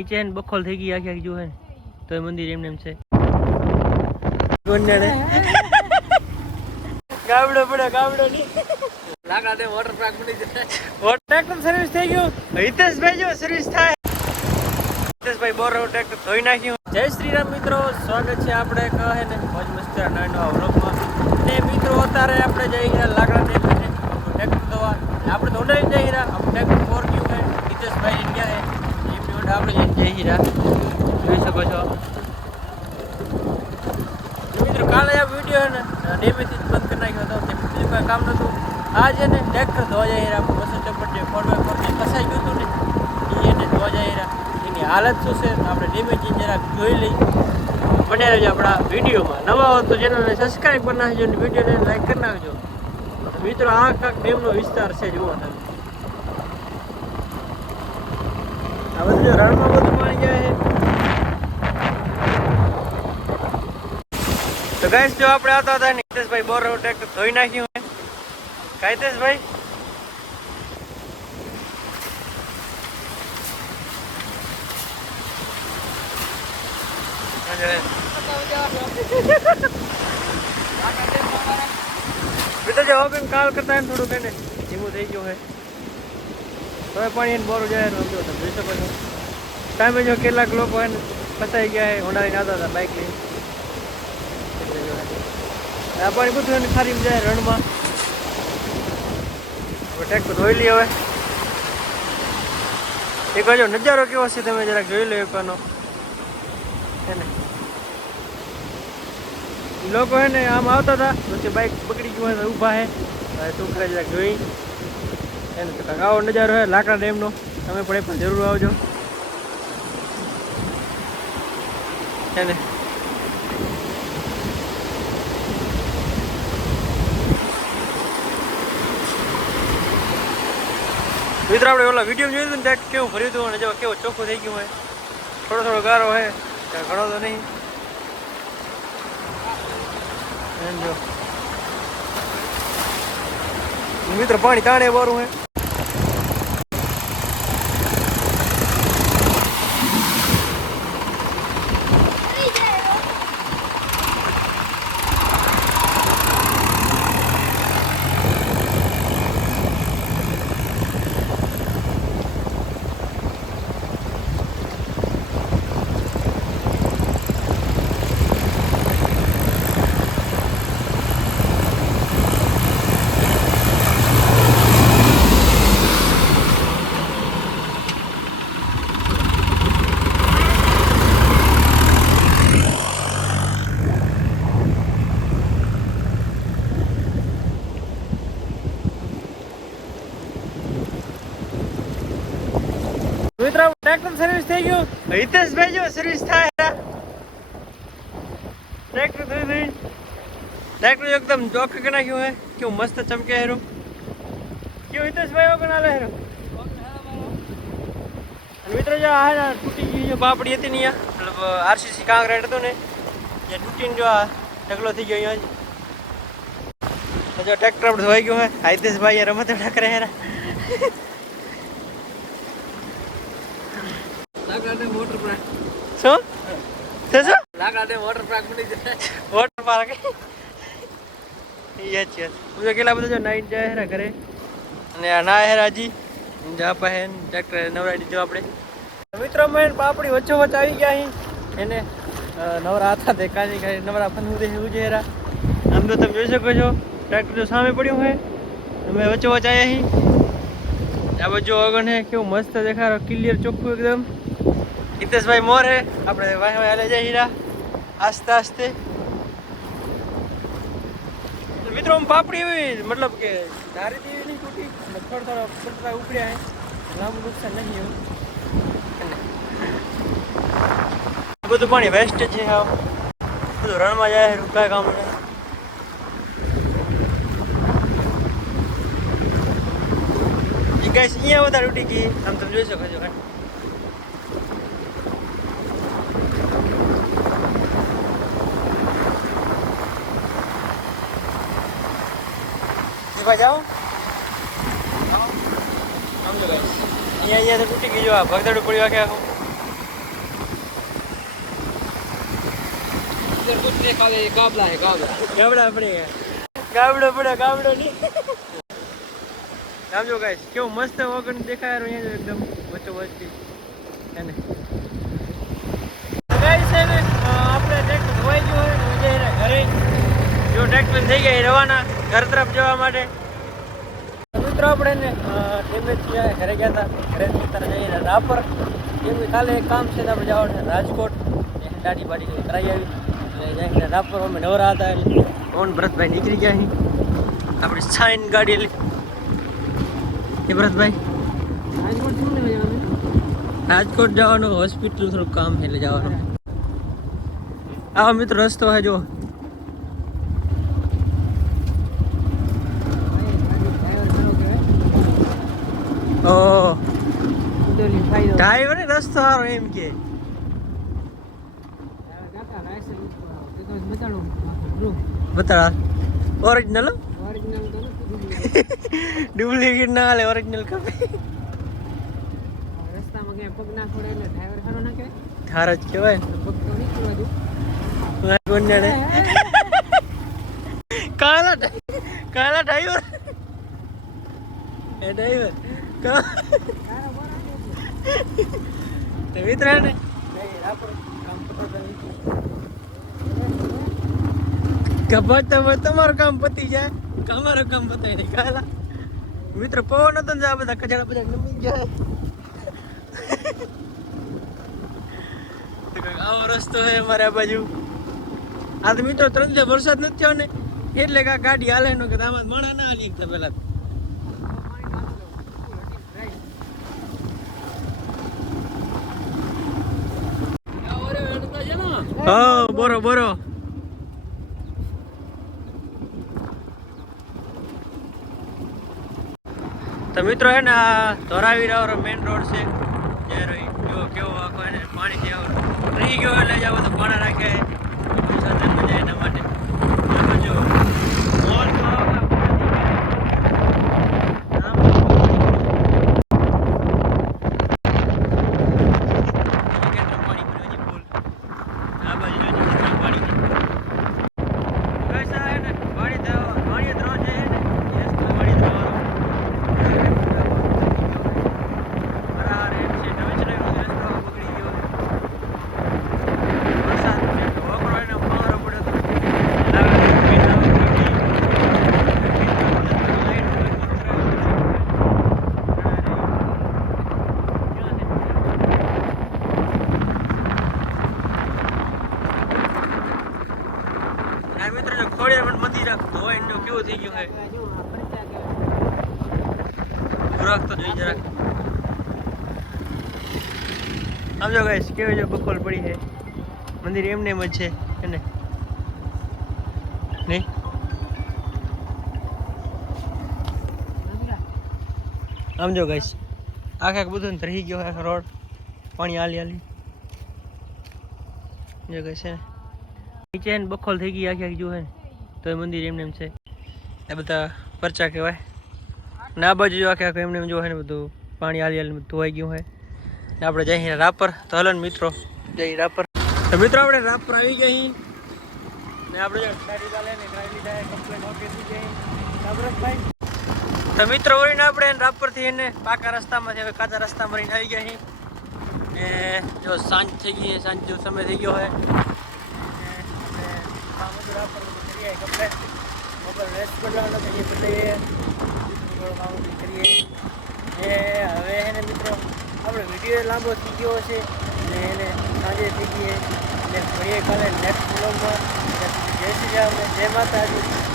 નીચે હે ને બખોલ થઈ ગઈ આખી જો હે તો એ મંદિર એમને એમ છે. ગાવડો પડ્યો ગાવડો ની લાકડા દે વોટર પાર્ક બની જાય. વોટર ટ્રેક્ટર સર્વિસ થઈ ગયું. હિતેશભાઈ જો સર્વિસ થાય. હિતેશભાઈ બોરો ટ્રેક્ટર ધોઈ નાખ્યું. જય શ્રી રામ મિત્રો, સ્વાગત છે આપણે કહે ને મોજ મસ્તી નવા વ્લોગમાં. ને મિત્રો અત્યારે આપણે જઈ રહ્યા લાકડા દે ટ્રેક્ટર ધોવા. આપણે તો ઉડાઈ જઈ રહ્યા. આપણે ટ્રેક્ટર ફોર ગયું છે. હિતેશભાઈ ક્યાં હે એમની ઓર્ડર આપણે જઈ રહ્યા. જોઈ શકો છો મિત્રો. કાલે આ વિડીયો હે ને ડેમેથી જ બંધ કરી નાખ્યો હતો. બીજું કોઈ કામ નહોતું. આજે ને ટ્રેક્ટર ધોવા જઈ રહ્યા. બસો ચોપટ જે 4x4 જે ફસાઈ ગયું હતું ને એને ધોવા જઈ રહ્યા. એની હાલત શું છે આપણે ડેમેજ જરાક જોઈ લઈ. બન્યા રહેજો આપણા વિડીયોમાં. નવા હો તો ચેનલને સબસ્ક્રાઈબ કરી નાખજો અને વિડીયોને લાઈક કરી નાખજો. મિત્રો આ કાંક ડેમનો વિસ્તાર છે જુઓ તમે. આ બધું જો રણમાં બધું પાણી જાય છે. તો ગાઈસ જો આપણે આવતા હતા ને હિતેશભાઈ બોર ટ્રેક્ટર ધોઈ નાખ્યું હે. હિતેશભાઈ મિત્રો જો હવે કાલ કરતા ને થોડુંક એને ધીમું થઈ ગયું હે. હવે પાણી એને બોર જાય સમજો તમે જોઈ શકો છો. ટાઈમે જો કેટલાક લોકો એને ફસાઈ ગયા હે. હોન્ડા લઈને આવતા હતા બાઇક લઈને. આ પાણી બધું એને ખારી જાય રણમાં. ટ્રેક્ટર ધોઈ લઈએ હવે. એક જો નજારો કેવો છે તમે જરાક જોઈ લો એકનો એને. લોકો હે ને આમ આવતા હતા પછી બાઇક પકડી ગયું હોય તો ઊભા હે. ટૂંકરા જરાક જોઈ એને તો કાંક આવો નજારો હે લાકડા ડેમનો. તમે પણ એ પણ જરૂર આવજો એને. મિત્રો આપણે ઓલા વિડીયો જોયું હતું ને ત્યાં કેવું ભર્યું હતું અને જો કેવું ચોખ્ખું થઈ ગયું હોય. થોડો થોડો ગારો હોય ઘણો તો નહીં. જો મિત્રો પાણી તાણે વારું હે. મિત્રો ટ્રેક્ટર સર્વિસ થઈ ગયું. હિતેશભાઈ જો સર્વિસ થાય. ટ્રેક્ટર થઈ ટ્રેક્ટર એકદમ ચોખ્ખું કરી નાખ્યું હે. કેવું મસ્ત ચમકે હેરું. કેવું હિતેશભાઈ વગર ના લે હેરું. મિત્રો જો આ તૂટી ગઈ જો બાપડી હતી ને મતલબ આરસીસી કાંકરેટ હતો ને એ તૂટીને જો આ ઢગલો થઈ ગયો અહીંયા. જો ટ્રેક્ટર આપણે ધોઈ ગયું હે. હિતેશભાઈ રમત કરે હેરા. વોટર પાર્ક શું શું લાકડા વોટર પાર્ક બની જાય. Water park yes yes. મુજે કેટલા બધા જો નાઈટ જાય હેરા ઘરે અને આ ના હેરા હજી જા પાસે ટ્રેક્ટર નવરાડી દીધો આપણે. મિત્રો મેં પાપડી વચ્ચો વચ્ચ આવી ગયા અહીં એને નવરા હતા તે કાની કાની નવરા ફનવું દે એવું છે હેરા. આમ તો તમે જોઈ શકો છો ટ્રેક્ટર જો સામે પડ્યું હોય. અમે વચ્ચો વચ્ચ આવ્યા અહીં. આ બાજુ અગણ હે કેવું મસ્ત દેખાડો ક્લિયર ચોખ્ખું એકદમ. હિતેશભાઈ મોર હે. આપણે વાહ વાહ હાલે જાય હીરા આસ્તે આસ્તે. મિત્રો પાપડી એવી મતલબ કે ધારી દેવી નહીં તૂટી થોડા થોડા ફૂટતા ઉપડ્યા હે. લાંબુ નુકસાન નહીં એવું. બધું પાણી વેસ્ટ છે. હા બધું રણમાં જાય કાંઈ કામ નહીં. ગાઈસ અહીંયા વધારે ઉડી ગઈ આમ તમે જોઈ શકો છો. જાઓ આમ જો ગાઈસ અહીંયા તો તૂટી ગઈ જો આ ભગદડું પડ્યું આખે આખું. इधर कुछ नहीं खाले गाबला है गाबला ગાબડા પડે ગાબડો પડે ગાબડો નહીં આમ જો ગાઈસ કેવું મસ્ત વગર દેખાય રહ્યું છે એકદમ વચ્ચો વચ્ચી એને ગાઈસ છે ને આપણે ટ્રેક્ટર ધોવાઈ ગયું હોય ને જઈને ઘરે જો ટ્રેક્ટર થઈ ગયા રવાના ઘર તરફ જવા માટે મિત્રો આપણે ને ડેમેજ થયા ઘરે ગયા હતા ઘરે તરફ જઈને રાપર કેમ કે કાલે એક કામ છે તો આપણે જવાનું છે રાજકોટ દાઢી બાડી કરાવી આવી એટલે જઈને રાપર અમે નવરા હતા એટલે ઓન ભરતભાઈ નીકળી ગયા અહીં આપણી સાઈન ગાડી લઈ એ ભરતભાઈ રાજકોટ જવાનું હોસ્પિટલ થોડું કામ છે એટલે જવાનું આવો મિત્રો રસ્તો હે જો ઓ ડ્રાઈવર ને રસ્તો સારો એમ કે બતાડા ઓરિજિનલ ડુપ્લિકેટ ના હાલે ઓરિજિનલ કપે રસ્તામાં ક્યાં પગ ના ખોડે એટલે ડ્રાઈવર સારો ના કહેવાય થાર જ કહેવાય પગ તો નહીં ખોડવા દઉં કોને કાલા ડ્રાઈવર એ ડ્રાઈવર તો મિત્ર ને તમારું કામ પતી જાય અમારું કામ પતાય નહીં કાલા મિત્ર પવન હતો ને આ બધા કચરા બધા નમી જાય આવો રસ્તો છે અમારે આ બાજુ આ તો મિત્રો 3 દિવસ વરસાદ નથી થયો ને એટલે કા ગાડી હાલે નો કે આમાં મણા ના હાલી તો પેલા હા બોરો બોરો તો મિત્રો હે ને આ ધોરાવી વાળો મેઇન રોડ છે જે રહી જો કેવો આખો એને પાણી જે રહી ગયો એટલે જ આ બધું પાણા રાખે સાથે મજા એના માટે જો મોલ કેવું થઈ ગયું હે રાખતો જોઈ જરાક સમજો ગાઈસ કેવી જો બકોલ પડી છે મંદિર એમને એમ જ છે એને નહીં સમજો ગાઈસ આખા બધું રહી ગયો હે રોડ પાણી હાલી હાલી જો ગાઈસ છે નીચે બકોલ થઈ ગઈ આખી જો હે તો મંદિર એમને એમ છે એ બધા પરચા કહેવાય ને આ બાજુ આખે આખું એમને એમ જો ને બધું પાણી હાલી હાલી ધોવાઈ ગયું હોય ને આપણે જઈએ રાપર તો હલો ને મિત્રો જઈ રાપર તો મિત્રો આપણે રાપર આવી ગઈ ને આપણે ગાડી ચાલે ને ગાડી લીધા કમ્પ્લેન ઓકે થઈ ગઈ સાબરતભાઈ તો મિત્રો વળીને આપણે રાપરથી એને પાકા રસ્તામાંથી હવે કાચા રસ્તામાં રહીને આવી ગયા ને જો સાંજ થઈ ગઈ સાંજ જેવો સમય થઈ ગયો હોય રાપર કપડે મોબાઈલ રેસ્ટ કરવાનો એ બદલે કરીએ એ હવે એને મિત્રો આપણે વિડીયો લાંબો થઈ ગયો છે ને એને સાંજે થઈ ગઈ ને ફરીએ કાલે નેક્સ્ટ બ્લોગમાં જય શ્રી રામ જય માતાજી.